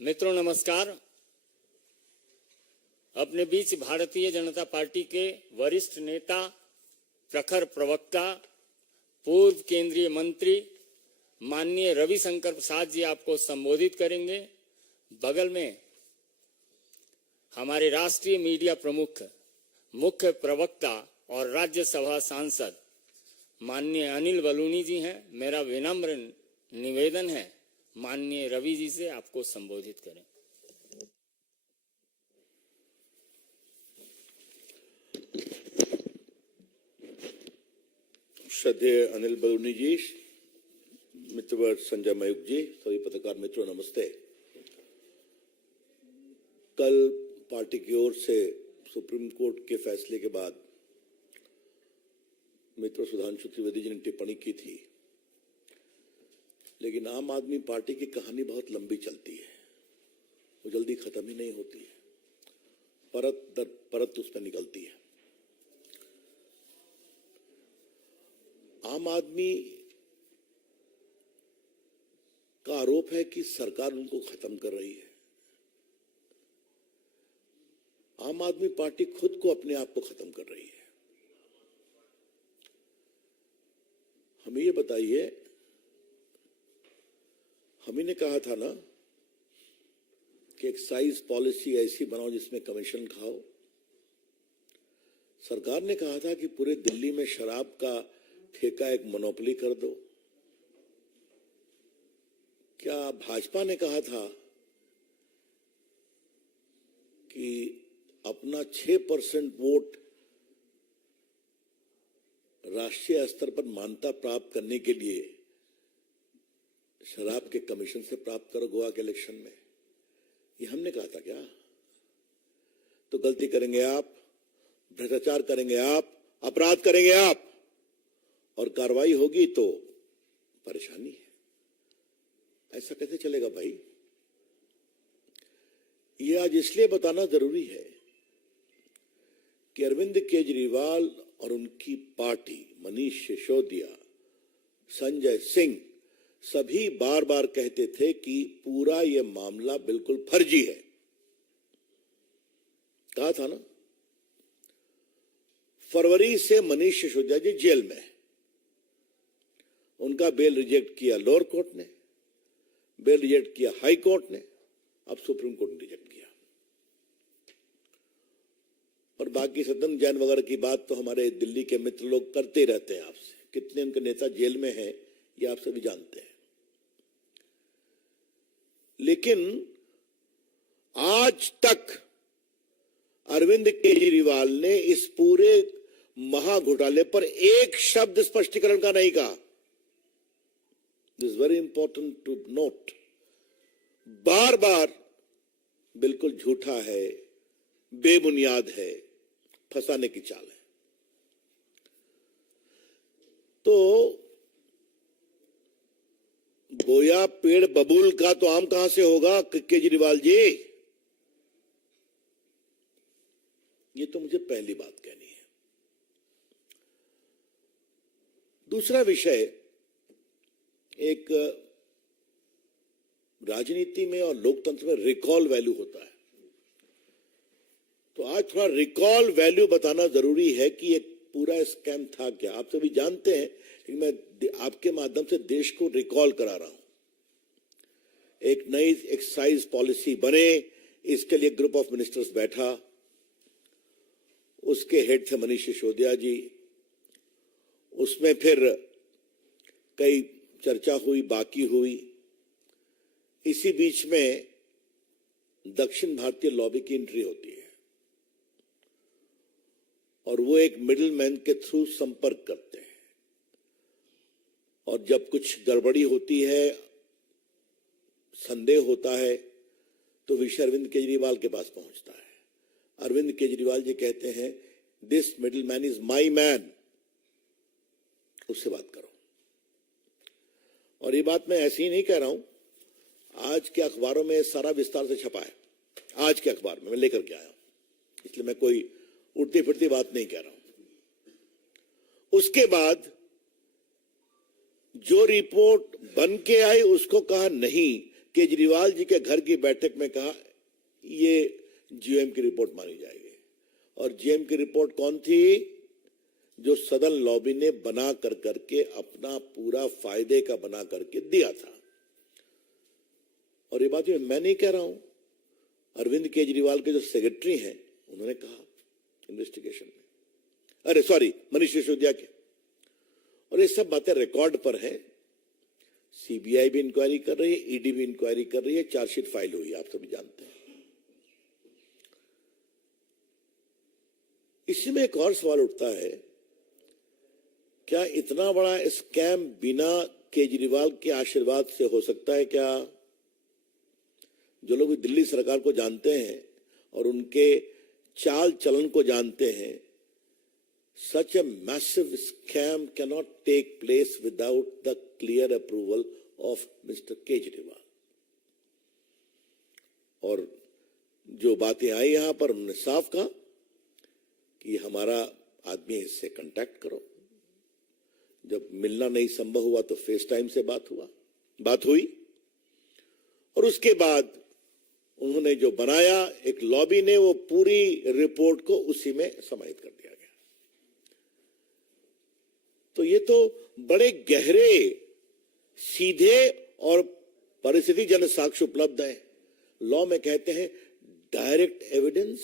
मित्रों नमस्कार। अपने बीच भारतीय जनता पार्टी के वरिष्ठ नेता, प्रखर प्रवक्ता, पूर्व केंद्रीय मंत्री माननीय रविशंकर प्रसाद जी आपको संबोधित करेंगे। बगल में हमारे राष्ट्रीय मीडिया प्रमुख, मुख्य प्रवक्ता और राज्यसभा सांसद माननीय अनिल बलूनी जी हैं। मेरा विनम्र निवेदन है माननीय रवि जी से आपको संबोधित करें। श्रद्धेय अनिल बलूनी जी, मित्रवर संजय मयूख जी, सभी पत्रकार मित्रों नमस्ते। कल पार्टी की ओर से सुप्रीम कोर्ट के फैसले के बाद मित्र सुधांशु त्रिवेदी जी ने टिप्पणी की थी, लेकिन आम आदमी पार्टी की कहानी बहुत लंबी चलती है, वो जल्दी खत्म ही नहीं होती है, परत दर परत उस पर निकलती है। आम आदमी का आरोप है कि सरकार उनको खत्म कर रही है। आम आदमी पार्टी खुद को, अपने आप को खत्म कर रही है। हमें ये बताइए, हम ही ने कहा था ना कि एक्साइज पॉलिसी ऐसी बनाओ जिसमें कमीशन खाओ। सरकार ने कहा था कि पूरे दिल्ली में शराब का ठेका एक मोनोपोली कर दो। क्या भाजपा ने कहा था कि अपना 6% वोट राष्ट्रीय स्तर पर मान्यता प्राप्त करने के लिए शराब के कमीशन से प्राप्त करो गोवा के इलेक्शन में? ये हमने कहा था क्या? तो गलती करेंगे आप, भ्रष्टाचार करेंगे आप, अपराध करेंगे आप, और कार्रवाई होगी तो परेशानी है। ऐसा कैसे चलेगा भाई? ये आज इसलिए बताना जरूरी है कि अरविंद केजरीवाल और उनकी पार्टी, मनीष सिसोदिया, संजय सिंह, सभी बार बार कहते थे कि पूरा ये मामला बिल्कुल फर्जी है। कहा था ना। फरवरी से मनीष सिसोदिया जी जेल में है। उनका बेल रिजेक्ट किया लोअर कोर्ट ने, बेल रिजेक्ट किया हाई कोर्ट ने, अब सुप्रीम कोर्ट ने रिजेक्ट किया। और बाकी सदन जैन वगैरह की बात तो हमारे दिल्ली के मित्र लोग करते रहते हैं आपसे। कितने उनके नेता जेल में हैं ये आप सभी जानते हैं। लेकिन आज तक अरविंद केजरीवाल ने इस पूरे महाघोटाले पर एक शब्द स्पष्टीकरण का नहीं कहा। This is very important to note. बार बार बिल्कुल झूठा है, बेबुनियाद है, फंसाने की चाल है। तो बोया पेड़ बबूल का तो आम कहां से होगा केजरीवाल जी? ये तो मुझे पहली बात कहनी है। दूसरा विषय, एक राजनीति में और लोकतंत्र में रिकॉल वैल्यू होता है। तो आज थोड़ा रिकॉल वैल्यू बताना जरूरी है कि ये पूरा स्कैम था क्या। आप सभी जानते हैं, लेकिन मैं आपके माध्यम से देश को रिकॉल करा रहा हूं। एक नई एक्साइज पॉलिसी बने, इसके लिए ग्रुप ऑफ मिनिस्टर्स बैठा, उसके हेड थे मनीष सिसोदिया जी। उसमें फिर कई चर्चा हुई, बाकी हुई। इसी बीच में दक्षिण भारतीय लॉबी की एंट्री होती है और वो एक मिडिल मैन के थ्रू संपर्क करते हैं, और जब कुछ गड़बड़ी होती है, संदेह होता है, तो विषय अरविंद केजरीवाल के पास पहुंचता है। अरविंद केजरीवाल जी कहते हैं, this middle man is my man, उससे बात करो। और ये बात मैं ऐसे ही नहीं कह रहा हूं, आज के अखबारों में सारा विस्तार से छपा है। आज के अखबार में मैं लेकर के आया हूं, इसलिए मैं कोई उड़ती फिरती बात नहीं कह रहा हूं। उसके बाद जो रिपोर्ट बन के आई उसको कहा नहीं, केजरीवाल जी के घर की बैठक में कहा ये जीएम की रिपोर्ट मानी जाएगी। और जीएम की रिपोर्ट कौन थी? जो सदन लॉबी ने बना कर करके अपना पूरा फायदे का बना करके दिया था। और ये बात मैं नहीं कह रहा हूं, अरविंद केजरीवाल के जो सेक्रेटरी हैं उन्होंने कहा इन्वेस्टिगेशन में, अरे सॉरी मनीष सिसोदिया के। और ये सब बातें रिकॉर्ड पर है। सीबीआई भी इंक्वायरी कर रही है, ईडी भी इंक्वायरी कर रही है, चार्जशीट फाइल हुई है, आप सभी जानते हैं। इसी में एक और सवाल उठता है, क्या इतना बड़ा स्कैम बिना केजरीवाल के आशीर्वाद से हो सकता है क्या? जो लोग दिल्ली सरकार को जानते हैं और उनके चाल चलन को जानते हैं, such a massive scam cannot take place without the clear approval of Mr. Kejriwal. और जो बातें आई यहां पर उन्होंने साफ कहा कि हमारा आदमी इससे कांटेक्ट करो। जब मिलना नहीं संभव हुआ तो फेस टाइम से बात हुई और उसके बाद उन्होंने जो बनाया एक लॉबी ने, वो पूरी रिपोर्ट को उसी में समाहित कर दिया गया। तो ये तो बड़े गहरे, सीधे और परिस्थिति जन साक्ष्य उपलब्ध है। लॉ में कहते हैं direct evidence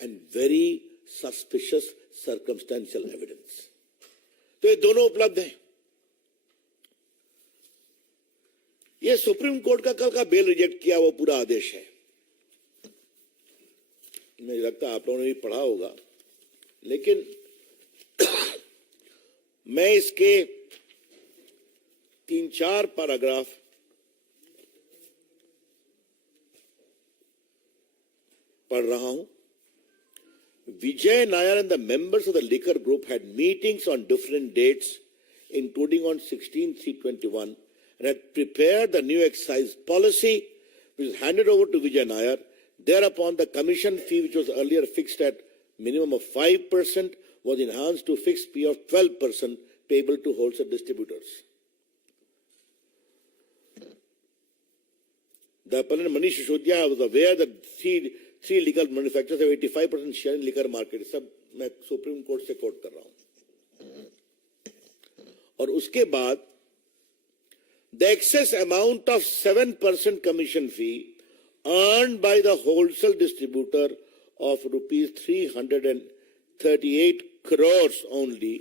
and very suspicious circumstantial evidence. तो ये दोनों उपलब्ध हैं। ये सुप्रीम कोर्ट का कल का बेल रिजेक्ट किया वो पूरा आदेश है। मुझे लगता है आप लोगों ने भी पढ़ा होगा, लेकिन मैं इसके 3-4 पैराग्राफ पढ़ रहा हूं। Vijay Nair and the members of the liquor group had meetings on different dates, including on 16/3/21, and had prepared the new excise policy, which was handed over to Vijay Nair. Thereupon, the commission fee, which was earlier fixed at minimum of 5%, was enhanced to fixed fee of 12% payable to wholesale distributors. The appellant Manish Sisodia was aware that three legal manufacturers have 85% share in liquor market. सब मैं supreme court से coat कर रहा हूं। और उसके बाद the excess amount of 7% commission fee earned by the wholesale distributor of rupees 338 crores only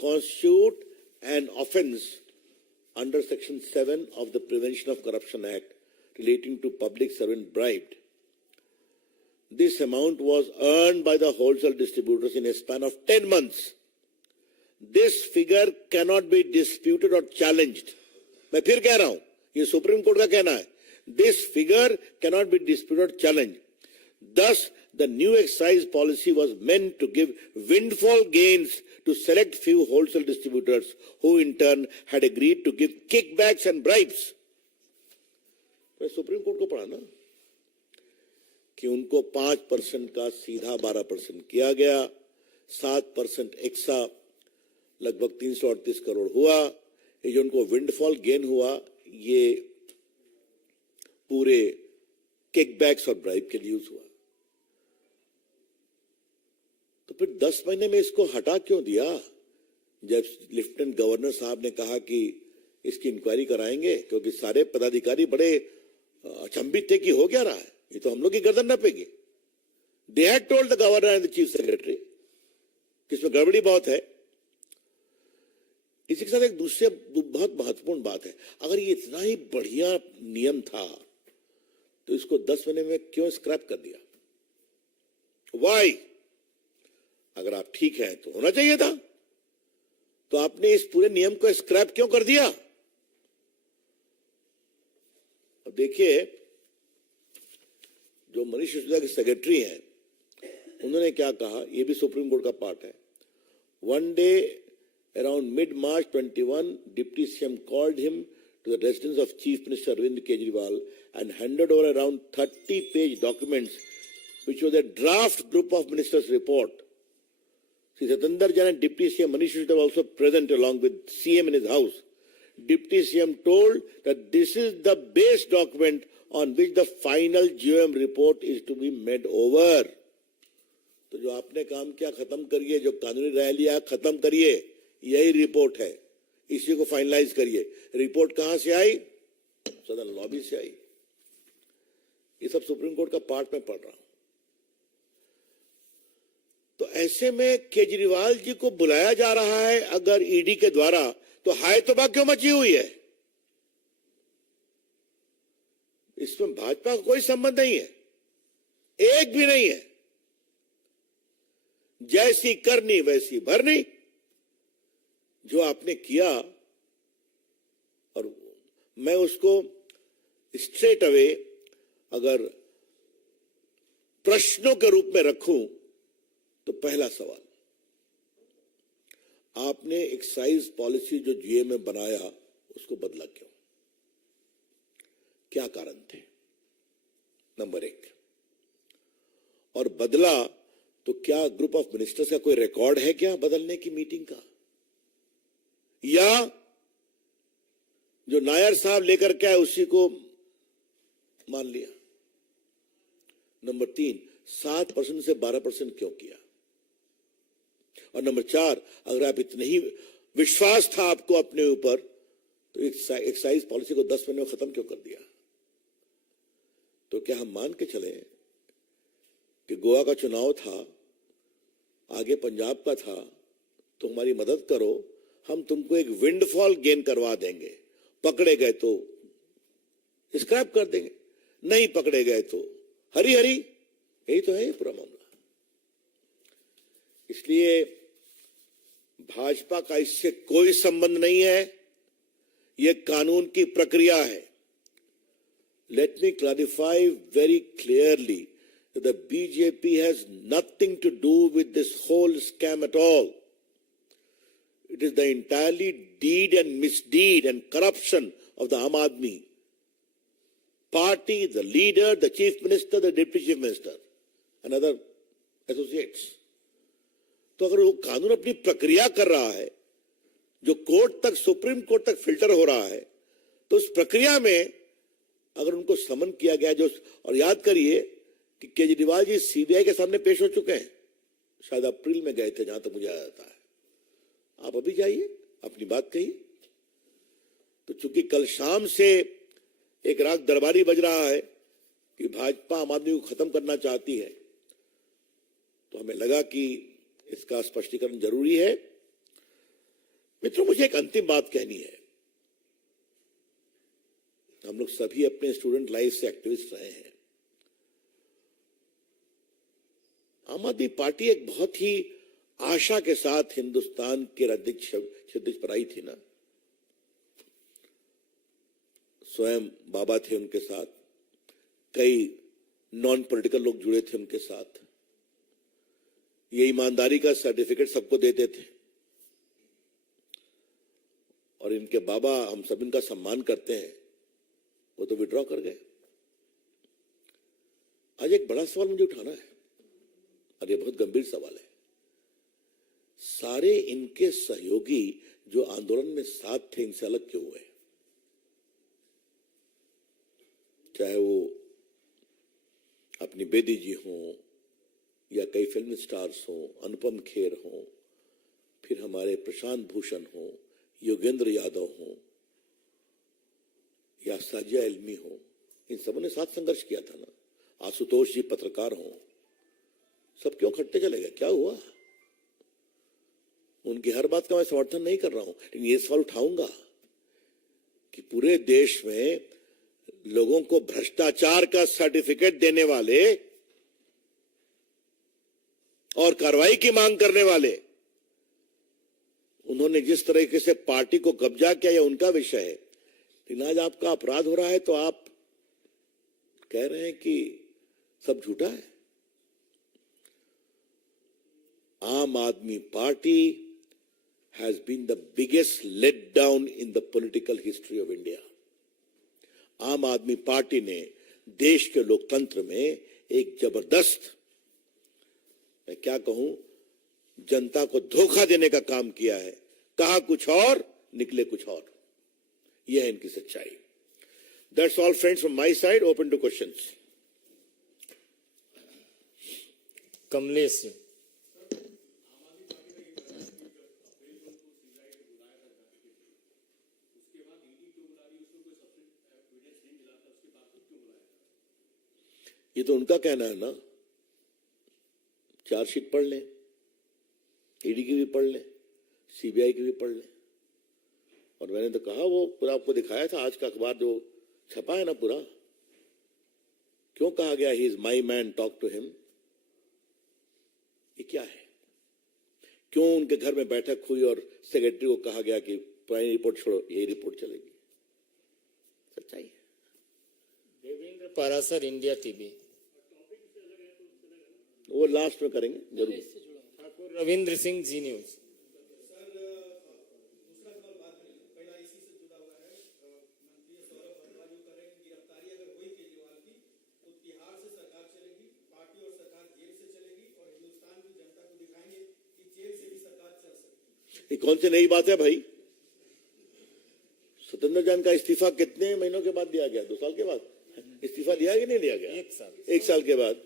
constitute an offence under section 7 of the Prevention of Corruption Act relating to public servant bribed. This amount was earned by the wholesale distributors in a span of 10 months. This figure cannot be disputed or challenged. मैं फिर कह रहा हूं, ये supreme court का कहना है। This figure cannot be disputed or challenged. Thus, the new excise policy was meant to give windfall gains to select few wholesale distributors who in turn had agreed to give kickbacks and bribes. तो supreme court को पढ़ा ना कि उनको 5% का सीधा 12% किया गया, 7% एक्सा लगभग 338 करोड़ हुआ। ये जो उनको विंडफॉल गेन हुआ, ये पूरे किकबैक्स और ब्राइब के लिए यूज हुआ। तो फिर 10 महीने में इसको हटा क्यों दिया? जब लेफ्टिनेंट गवर्नर साहब ने कहा कि इसकी इंक्वायरी कराएंगे, क्योंकि सारे पदाधिकारी बड़े अचंभित थे कि हो क्या रहा है, ये तो हम लोग की गर्दन नपेगी। They had told the governor and the chief secretary कि इसमें गड़बड़ी बहुत है। इसी के साथ एक दूसरी बहुत महत्वपूर्ण बात है, अगर ये इतना ही बढ़िया नियम था तो इसको 10 महीने में क्यों स्क्रैप कर दिया? वाई? अगर आप ठीक हैं तो होना चाहिए था, तो आपने इस पूरे नियम को स्क्रैप क्यों कर दिया? अब देखिए, जो मनीष सिसोदिया के सेक्रेटरी हैं, उन्होंने क्या कहा, यह भी सुप्रीम कोर्ट का पार्ट है। One day around mid-March 21, Deputy CM called him to the residence of Chief Minister Arvind Kejriwal and handed over around 30-page documents, which was a draft group of ministers' report. Sri Satendra Jain and Deputy CM Manish Sisodia were also present along with CM in his house. Deputy CM told that this is the base document on which the final GOM report is to be made over. तो जो आपने काम किया खत्म करिए, जो कानूनी राय लिया खत्म करिए, यही रिपोर्ट है, इसी को फाइनलाइज करिए। रिपोर्ट कहां से आई? सदन लॉबी से आई। ये सब सुप्रीम कोर्ट का पार्ट में पढ़ रहा हूं। तो ऐसे में केजरीवाल जी को बुलाया जा रहा है अगर ईडी के द्वारा, तो हाय तौबा क्यों मची हुई है? इसमें भाजपा का कोई संबंध नहीं है, एक भी नहीं है। जैसी करनी वैसी भरनी, जो आपने किया, और मैं उसको स्ट्रेट अवे अगर प्रश्नों के रूप में रखूं तो पहला सवाल, आपने एक्साइज पॉलिसी जो जीए में बनाया उसको बदला क्यों? क्या कारण थे? नंबर एक। और बदला तो क्या ग्रुप ऑफ मिनिस्टर्स का कोई रिकॉर्ड है क्या बदलने की मीटिंग का? या जो नायर साहब लेकर के आए उसी को मान लिया? नंबर तीन, 7% से 12% क्यों किया? और नंबर चार, अगर आप इतने ही विश्वास था आपको अपने ऊपर, तो एक्साइज पॉलिसी को 10 महीने में खत्म क्यों कर दिया? तो क्या हम मान के चले कि गोवा का चुनाव था, आगे पंजाब का था, तो हमारी मदद करो, हम तुमको एक विंडफॉल गेन करवा देंगे, पकड़े गए तो स्क्रैप कर देंगे, नहीं पकड़े गए तो हरी हरी। यही तो है ये पूरा मामला। इसलिए भाजपा का इससे कोई संबंध नहीं है, यह कानून की प्रक्रिया है। Let me clarify very clearly that the BJP has nothing to do with this whole scam at all. It is the entirely deed and misdeed and corruption of the Aam Aadmi party, the leader, the chief minister, the deputy chief minister, and other associates. तो अगर वो कानून अपनी प्रक्रिया कर रहा है, जो कोर्ट तक, सुप्रीम कोर्ट तक फिल्टर हो रहा है, तो उस प्रक्रिया में अगर उनको समन किया गया, जो, और याद करिए कि केजरीवाल जी सीबीआई के सामने पेश हो चुके हैं, शायद अप्रैल में गए थे जहां तक मुझे याद आता है। आप अभी जाइए, अपनी बात कहिए। तो चूंकि कल शाम से एक राग दरबारी बज रहा है कि भाजपा आम आदमी को खत्म करना चाहती है, तो हमें लगा कि इसका स्पष्टीकरण जरूरी है। मित्रों, मुझे एक अंतिम बात कहनी है। हम लोग सभी अपने स्टूडेंट लाइफ से एक्टिविस्ट रहे हैं। आम आदमी पार्टी एक बहुत ही आशा के साथ हिंदुस्तान के क्षितिज पर आई थी ना। स्वयं बाबा थे उनके साथ, कई नॉन पॉलिटिकल लोग जुड़े थे उनके साथ। ये ईमानदारी का सर्टिफिकेट सबको देते थे, और इनके बाबा, हम सब इनका सम्मान करते हैं, वो तो विड्रॉ कर गए। आज एक बड़ा सवाल मुझे उठाना है, और ये बहुत गंभीर सवाल है। सारे इनके सहयोगी जो आंदोलन में साथ थे, इनसे अलग क्यों हुए? चाहे वो अपनी बेदी जी हों, या कई फिल्म स्टार्स हों, अनुपम खेर हों, फिर हमारे प्रशांत भूषण हों, योगेंद्र यादव हों, या साजिया इल्मी हो, इन सबों ने साथ संघर्ष किया था ना। आशुतोष जी पत्रकार हों, सब क्यों खटते चले गए? क्या हुआ? उनकी हर बात का मैं समर्थन नहीं कर रहा हूं, लेकिन ये सवाल उठाऊंगा कि पूरे देश में लोगों को भ्रष्टाचार का सर्टिफिकेट देने वाले और कार्रवाई की मांग करने वाले, उन्होंने जिस तरीके से पार्टी को कब्जा किया, यह उनका विषय है। लेकिन आज आपका अपराध हो रहा है तो आप कह रहे हैं कि सब झूठा है। आम आदमी party has been the biggest letdown in the political history of India. आम आदमी पार्टी ने देश के लोकतंत्र में एक जबरदस्त, मैं क्या कहूं, जनता को धोखा देने का काम किया है। कहा कुछ और, निकले कुछ और। यह है इनकी सच्चाई। That's all friends from my side, open to questions. Kamlesh ji. ये तो उनका कहना है ना, चार्जशीट पढ़ लें, ईडी की भी पढ़ लें, सीबीआई की भी पढ़ लें। और मैंने तो कहा, वो पूरा आपको दिखाया था, आज का अखबार जो छपा है ना पूरा, क्यों कहा गया he is my man, talk to him. ये क्या है? क्यों उनके घर में बैठक हुई और सेक्रेटरी को कहा गया कि पुरानी रिपोर्ट छोड़ो, यही रिपोर्ट चलेगी? सच्चाई है। Devendra Parashar, India TV. वो लास्ट में करेंगे जरूर। ठाकुर रविंद्र सिंह, जी न्यूज। ये कौन सी नई बात है भाई? सत्येंद्र जैन का इस्तीफा कितने महीनों के बाद दिया गया? 2 साल के बाद इस्तीफा दिया कि नहीं दिया गया? 1 साल के बाद।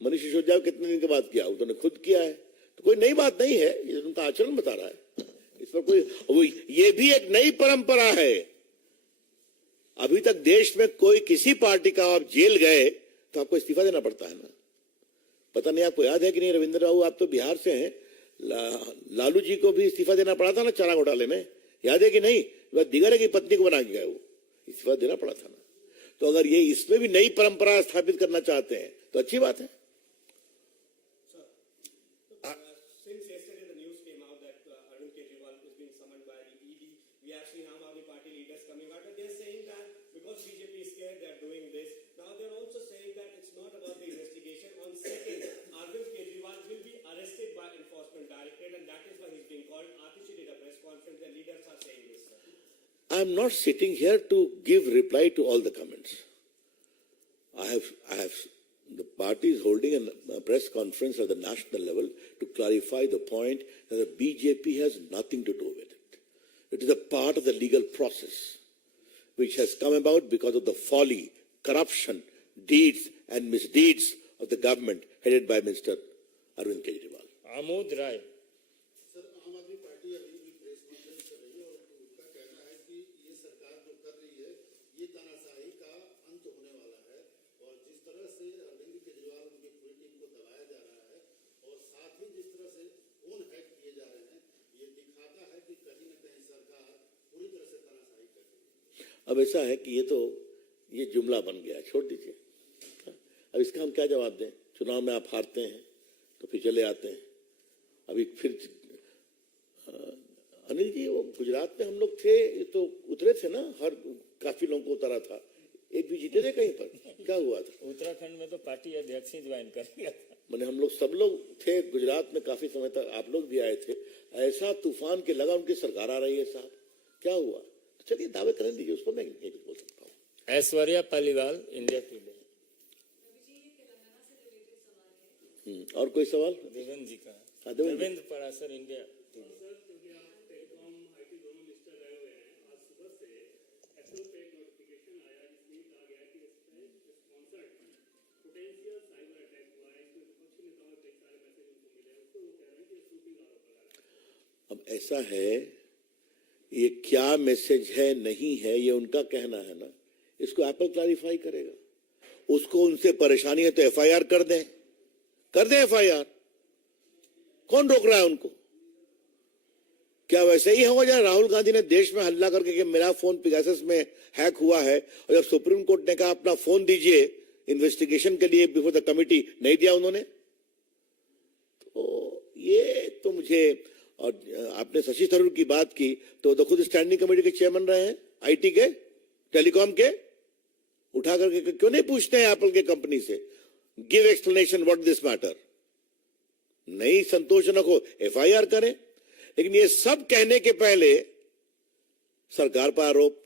मनीष सिसोदिया कितने दिन के बाद किया? उन्होंने खुद किया है, तो कोई नई बात नहीं है, ये उनका आचरण बता रहा है। इस पर कोई, ये भी एक नई परंपरा है। अभी तक देश में कोई किसी पार्टी का आप जेल गए तो आपको इस्तीफा देना पड़ता है ना। पता नहीं आपको याद है कि नहीं, रविंद्र बाबू आप तो बिहार से हैं, लालू जी को भी इस्तीफा देना पड़ा था ना चारा घोटाले में, याद है कि नहीं? वह दिगर है कि पत्नी को बना के गए, वो इस्तीफा देना पड़ा था ना। तो अगर ये इसमें भी नई परंपरा स्थापित करना चाहते हैं तो अच्छी बात है। I am not sitting here to give reply to all the comments. The party is holding a press conference at the national level to clarify the point that the BJP has nothing to do with it. It is a part of the legal process which has come about because of the folly, corruption, deeds and misdeeds of the government headed by Mr. Arvind Kejriwal. Amod राय। अब ऐसा है कि ये जुमला बन गया, छोड़ दीजिए। अब इसका हम क्या जवाब दें? चुनाव में आप हारते हैं तो फिर चले आते हैं। अभी फिर अनिल जी, वो गुजरात में हम लोग थे, ये तो उतरे थे ना, हर काफी लोगों को उतारा था, एक भी जीते थे कहीं पर? क्या हुआ था? उत्तराखंड में तो पार्टी अध्यक्ष ही ज्वाइन कर लिया था। मैंने हम लोग सब लोग थे गुजरात में काफी समय तक, आप लोग भी आए थे। ऐसा तूफान के लगा उनकी सरकार आ रही है साहब, क्या हुआ? चलिए दावे करने दीजिए, उसको मैं नहीं बोल सकता हूँ। Aishwarya Paliwal, India today. और कोई सवाल? देवेंद्र जी का। Devendra Devendra Parashar, India Today. अब ऐसा है, ये क्या मैसेज है नहीं है ये उनका कहना है ना, इसको एप्पल क्लैरिफाई करेगा। उसको उनसे परेशानी है तो एफआईआर कर दें एफआईआर, कौन रोक रहा है उनको? क्या वैसे ही हो जाए? राहुल गांधी ने देश में हल्ला करके कि मेरा फोन पेगासस में हैक हुआ है, और जब सुप्रीम कोर्ट ने कहा अपना फोन दीजिए इन्वेस्टिगेशन के लिए बिफोर द कमिटी, नहीं दिया उन्होंने। तो ये तो मुझे, और आपने शशि थरूर की बात की, तो खुद स्टैंडिंग कमेटी के चेयरमैन रहे हैं, आईटी के, टेलीकॉम के, उठा करके क्यों नहीं पूछते हैं एप्पल के कंपनी से, give explanation what this matter? नहीं संतोषजनक हो एफआईआर करें। लेकिन ये सब कहने के पहले सरकार पर आरोप,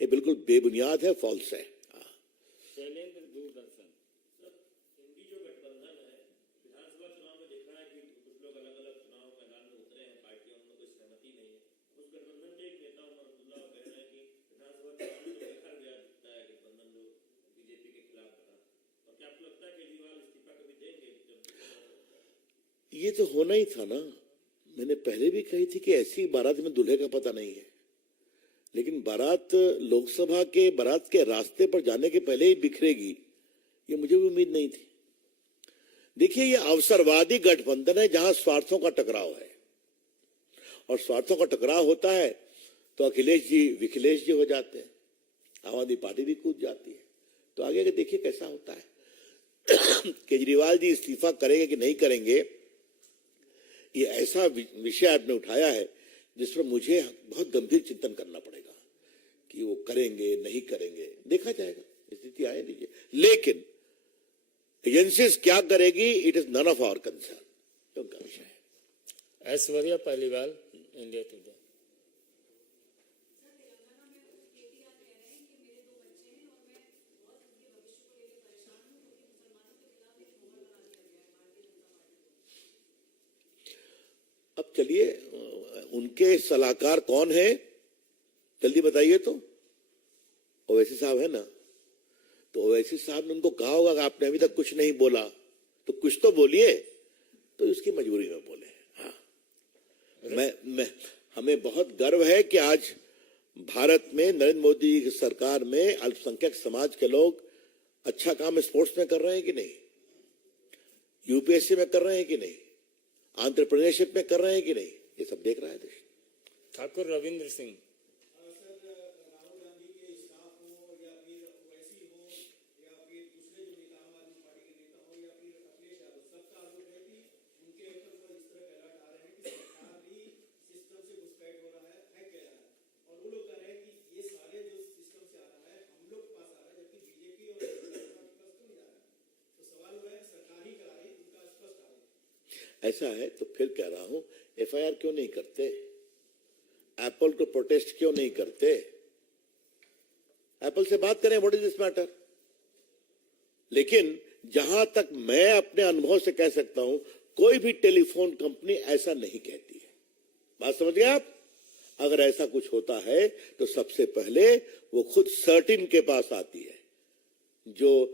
ये बिल्कुल बेबुनियाद है, फॉल्स है। शैलेंद्र, दूरदर्शन। तो होना ही था ना। मैंने पहले भी कही थी कि ऐसी बारात में दूल्हे का पता नहीं है, लेकिन बारात लोकसभा के बारात के रास्ते पर जाने के पहले ही बिखरेगी, ये मुझे भी उम्मीद नहीं थी। देखिए, ये अवसरवादी गठबंधन है जहां स्वार्थों का टकराव है, और स्वार्थों का टकराव होता है तो अखिलेश जी विखिलेश जी हो जाते हैं, आम आदमी पार्टी भी कूद जाती है। तो आगे के देखिए कैसा होता है। केजरीवाल जी इस्तीफा करेंगे कि नहीं करेंगे, ये ऐसा विषय आपने उठाया है जिस पर मुझे बहुत गंभीर चिंतन करना पड़ेगा कि वो करेंगे नहीं करेंगे, देखा जाएगा, स्थिति आए दीजिए। लेकिन एजेंसीज क्या करेगी, it is none of our concern, उनका विषय है। Aishwarya Paliwal, India Today. अब चलिए, उनके सलाहकार कौन है, जल्दी बताइए तो। ओवैसी साहब है ना, तो ओवैसी साहब ने उनको कहा होगा कि आपने अभी तक कुछ नहीं बोला, तो कुछ तो बोलिए, तो उसकी मजबूरी में बोले। हाँ, हमें बहुत गर्व है कि आज भारत में नरेंद्र मोदी की सरकार में अल्पसंख्यक समाज के लोग अच्छा काम स्पोर्ट्स में कर रहे हैं कि नहीं, यूपीएससी में कर रहे हैं कि नहीं, एंटरप्रेन्योरशिप में कर रहे हैं कि नहीं, ये सब देख रहा है देश। ठाकुर रविंद्र सिंह। ऐसा है तो फिर कह रहा हूं, एफआईआर क्यों नहीं करते, एप्पल को प्रोटेस्ट क्यों नहीं करते, एप्पल से बात करें, व्हाट इज दिस मैटर। लेकिन जहां तक मैं अपने अनुभव से कह सकता हूं, कोई भी टेलीफोन कंपनी ऐसा नहीं कहती है। बात समझ गए आप। अगर ऐसा कुछ होता है तो सबसे पहले वो खुद सर्टिन के पास आती है, जो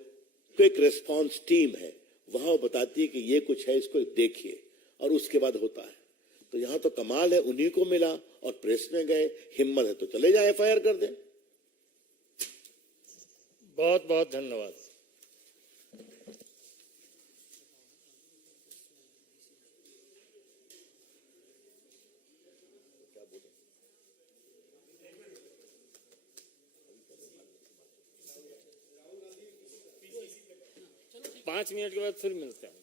क्विक रिस्पांस टीम है, वहां वो बताती है कि ये कुछ है, इसको देखिए, और उसके बाद होता है। तो यहां तो कमाल है, उन्हीं को मिला और प्रेस में गए, हिम्मत है तो चले जाए एफआईआर कर दें। बहुत बहुत धन्यवाद। पाँच मिनट के बाद फिर मिलते हैं।